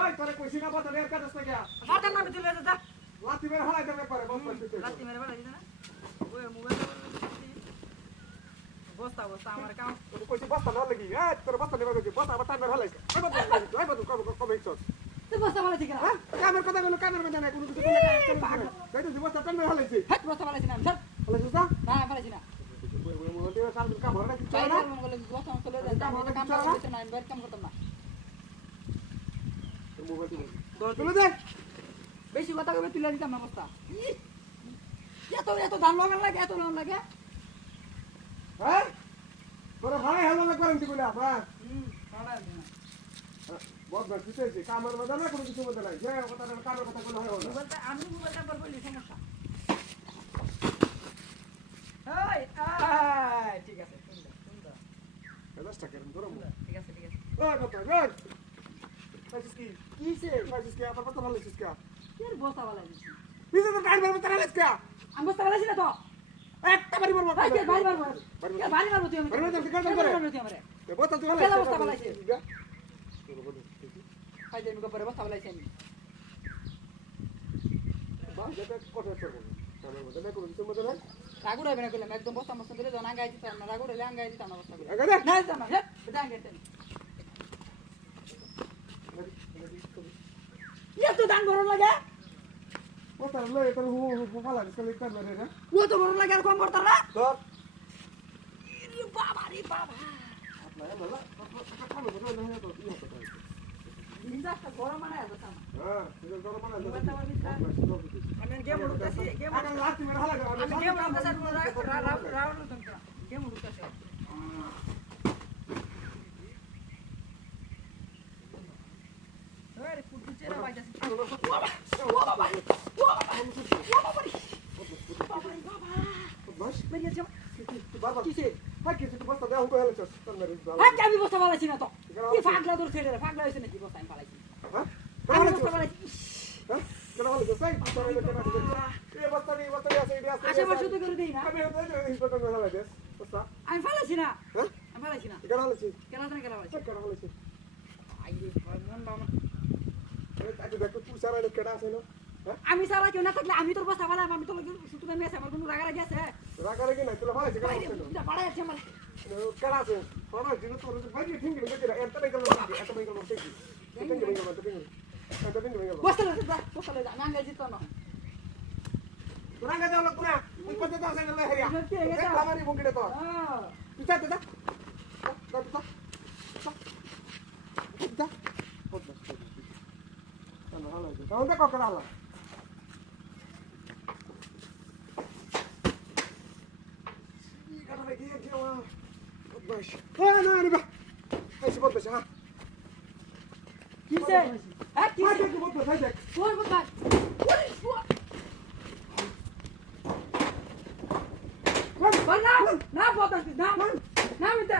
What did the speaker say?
ওই তোরে কইছি না বস্তা নিয়ে কাটছ না কিয়া মাথার নামে চলে যা লাথি মেরে হালাই দেবে পারে বস্তা দিতে লাত্তি মেরে বাড়া দিনা ওই মোবাইল বস্তা বস্তা আমার কাম তোরে কইছি বস্তা না লাগি তোরে বস্তা নেবে কইছি বস্তা আবার টাইম মেরে হালাইছে আই বদু কবে ইচ্ছস তুই বস্তা বালা ঠিক হ্যাঁ কামের কথা বলো কামের মধ্যে না কোনো কিছু বলে তাই তো বস্তা টাইম মেরে হালাইছে হাত বস্তা বালা না স্যার হালাইছিস না না বালা না মোবাইল কাম কাম হলো না কিছু চাই না না মঙ্গল বস্তা চলে যায় কাম করতে না আমি কাম করতাম না মোবাইল তুলে দে বেশি কথা কবে তুলে দিতাম না বস্তা এত এত ধান লাগান লাগে এত লাগান লাগে হ্যাঁ তোরে ভাই হলো না করেন দিগুলা হ্যাঁ পাড়া দিনা বহুত বেশি দিতেছি কামের মধ্যে না কোনো কিছু মধ্যে নাই যে কথা কামের কথা বলে হয় না মোবাইলটা আমি মোবাইলটা বলবো সমস্যা এই ঠিক আছে সুন্দর এদাসটা কেন ধরো ঠিক আছে ওই কথা ওই পাইছিস কি কিসে পাইছিস কি আবার কথা বলছিস কি এর বস্তা বালা দিছি নিজে তো টাইম মেরে তারা লেস কি আমি বস্তা বালা না তো একটা বাড়ি মারবো ভাই ভাই মারবো কে ভাই মারবো তুই আমাকে বাড়ি মারবো তুই করে মারবো তুই আমারে তে বতা তুই কেলা হলাই বস্তা বালাইছে ভাই দেন করে বস্তা বালাইছে আমি বাস যেটা কথা করব কামের মধ্যে না কোনো কিছু মধ্যে নাই রাগুড় হবে না কইলাম একদম বস্তা মস্তা দিলে জন আঙ্গাই দিতাম না রাগুড় হলে আঙ্গাই দিতাম না বস্তা করে আগে দে না দিতাম না হে এটা আঙ্গাই দিতাম ইয়া তো দান বড় লাগে বতা লই এটা হু ফালা দিছ লিখতে মেরে না ও তো বড় লাগে আর কম করতাম না ধর রে বাবা আপনারা বলা কামের মধ্যে না তো কি হতো নিজাটা গরম বানায় আছে আমার হ্যাঁ এটা গরম না আমি গেম উঠতাছি গেম আগে লাথি মেরে হালা আমি গেম উঠতাছি রাউন্ড উঠতাছি গেম উঠতাছি আরে ফুটু চেরা বাইতাছি বস মেরিয়া যাও বাবা কিসে হ্যাঁ কিছু তো বস্তা দেও কো হেলাছস তোর মেরে হ্যাঁ আমি বস্তা বালাইছি না তো কি ফাগলা দূর ছেড়ে ফাগলা হইছে নাকি বস্তা আমি পালাইছি হ্যাঁ আমি বস্তা বালাইছি হ্যাঁ কেন হলো তাই তোর এই কেন এই বস্তা নি আছে এই আছে আশে পাশে তো করে দেই না আমি এই ফটো মেরে হালা দেস বস্তা আমি পালাইছি না হ্যাঁ আমি পালাইছি না কেন হলো কেন জানি কেন পালাইছি কেন হলো আই মন বাবা আজ দেখো তুই সারা লোক কেডা আছে না আমি সারা কেউ না থাকলে আমি তোর বস্তা বালাই আমি তো লোকের শুধু আমি আছে আমার কোনো রাগা রাগি আছে রাগা লাগি না তুই ভালো আছে বাইরে এটা পাড়ায় আছে আমার কেডা আছে পড়া দিন তোর বাইরে ঠিক গেল দেখি এত বাইক গেল এত বাইক গেল দেখি বস্তা লই যা আমি আঙ্গাই জিতো না রাগা দাও লোক না তুই কত দাও সাইকেল হেরিয়া আমারই মুঙ্গিড়ে তো তুই যা যা কাউন্ট দেখো কেডা হলো কিসে হ্যাঁ কিসে কোন বাবা বল না বলতাছি না না মিটা